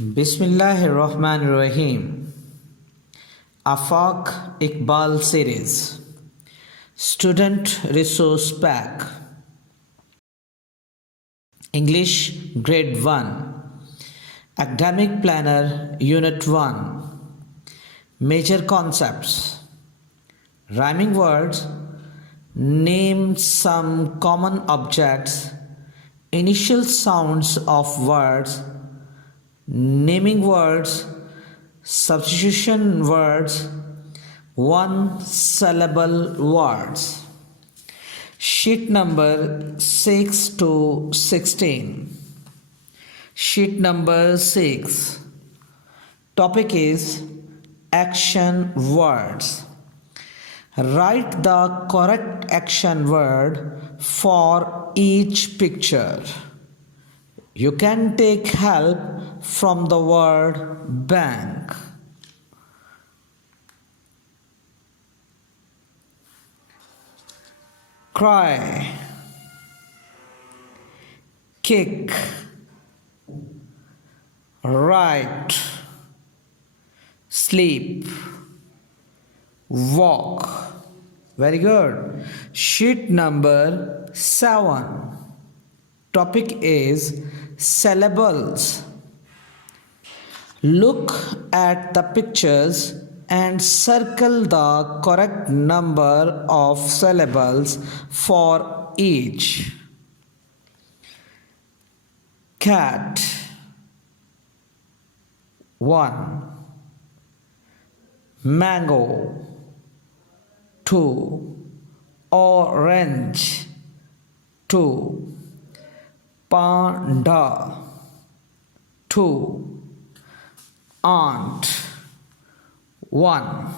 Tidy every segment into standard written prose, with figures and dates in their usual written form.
Bismillahirrahmanirrahim. AFAQ Iqbal series. Student Resource Pack. English Grade 1. Academic Planner Unit 1. Major concepts. Rhyming words. Name some common objects. Initial sounds of words. Naming words, substitution words, one syllable words. Sheet number 6 to 16. Sheet number 6. Topic is action words. Write the correct action word for each picture. You can take help from the word bank. Cry, kick, write, sleep, walk. Very good. Sheet number 7. Topic is syllables. Look at the pictures and circle the correct number of syllables for each. Cat, 1. Mango, 2. Orange, 2. Panda, 2. Aunt, 1.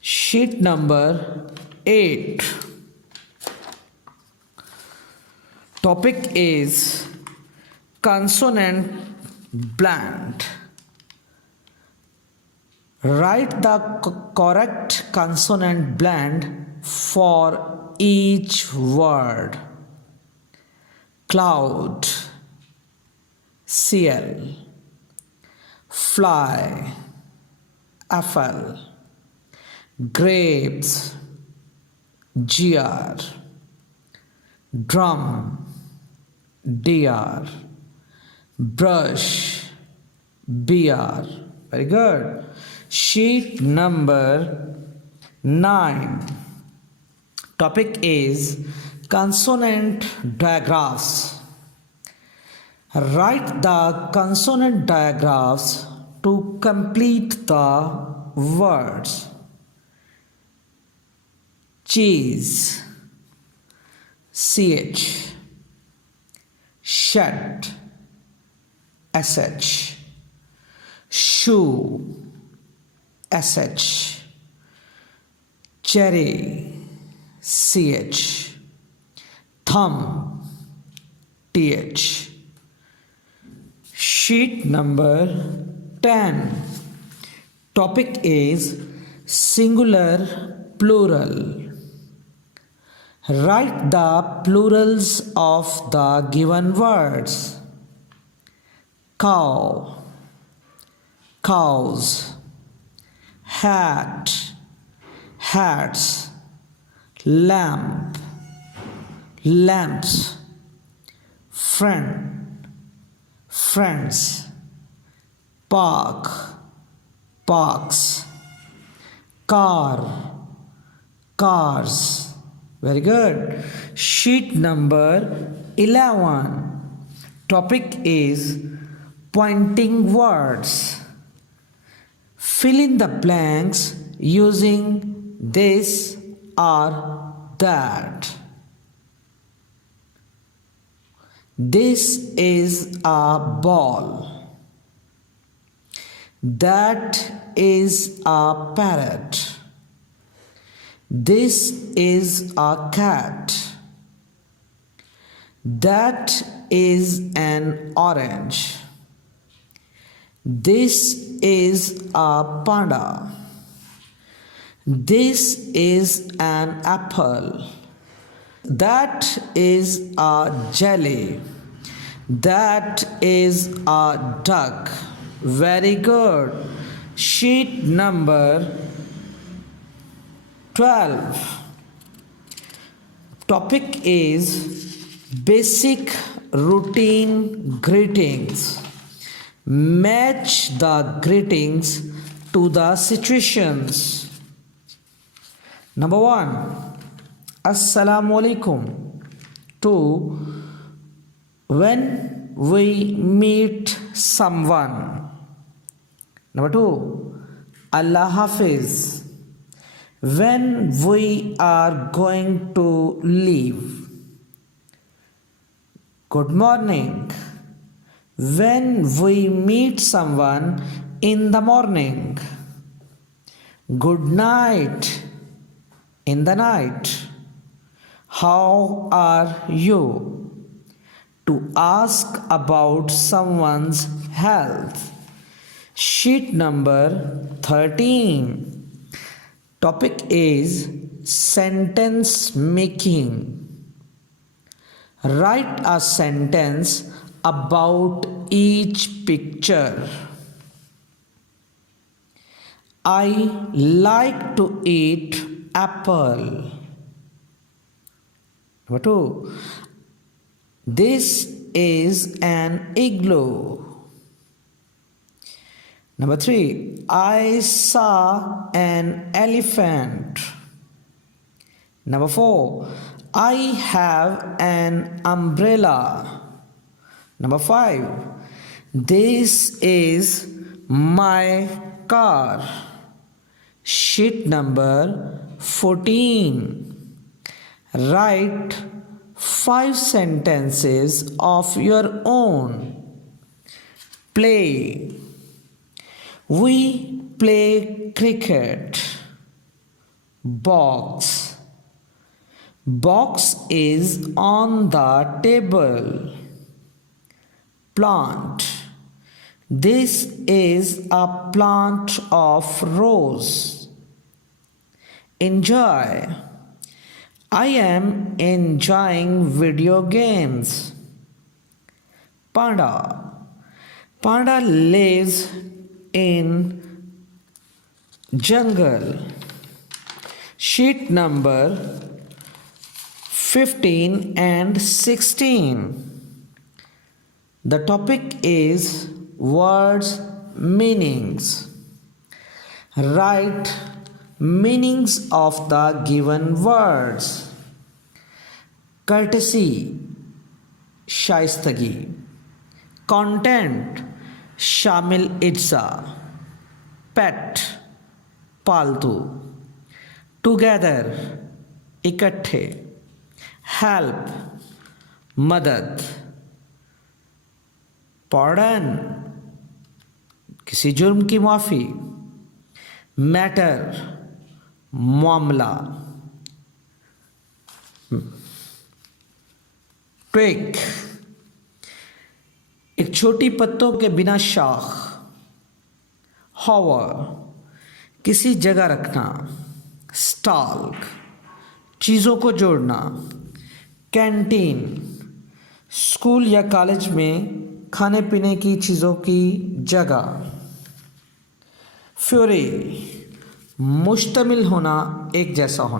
Sheet number 8. Topic is consonant blend. Write the correct consonant blend for each word. Cloud, CL. Fly, FL. Grapes, GR. Drum, DR. Brush, BR. Very good. Sheet number 9. Topic is consonant digraphs. Write the consonant digraphs to complete the words. Cheese, CH. Shed, SH. Shoe, SH. Cherry, CH. Thumb, TH. Sheet number 10. Topic is singular plural. Write the plurals of the given words. Cow, cows. Hat, hats. Lamp, lamps. Friend, friends. Park, parks. Car, cars. Very good. Sheet number 11. Topic is pointing words. Fill in the blanks using this or that. This is a ball. That is a parrot. This is a cat. That is an orange. This is a panda. This is an apple. That is a jelly. That is a duck. Very good. Sheet number 12. Topic is basic routine greetings. Match the greetings to the situations. Number 1. Assalamu alaikum. 2. When we meet someone. Number 2. Allah Hafiz. When we are going to leave. Good morning. When we meet someone in the morning. Good night. In the night. How are you? To ask about someone's health. Sheet number 13. Topic is sentence making. Write a sentence about each picture. I like to eat apple. Number 2. This is an igloo. Number 3. I saw an elephant. Number 4. I have an umbrella. Number 5. This is my car. Sheet number 14. Write 5 sentences of your own. Play. We play cricket. Box. Box is on the table. Plant. This is a plant of rose. Enjoy. I am enjoying video games. Panda. Panda lives in jungle. Sheet number 15 and 16. The topic is words meanings. Write meanings of the given words. Courtesy, shaistagi. Content, shamil itza. Pet, paltu. Together, ikatthe. Help, madad. Pardon, किसी जुर्म की माफ़ी. Matter, मामला. Twig, एक छोटी पत्तों के बिना शाख. Hover, किसी जगह रखना. Stalk, चीज़ों को जोड़ना. कैंटीन, स्कूल या कॉलेज में खाने पीने की चीज़ों की जगह. फ्यूरी, मुश्तमिल होना, एक जैसा होना.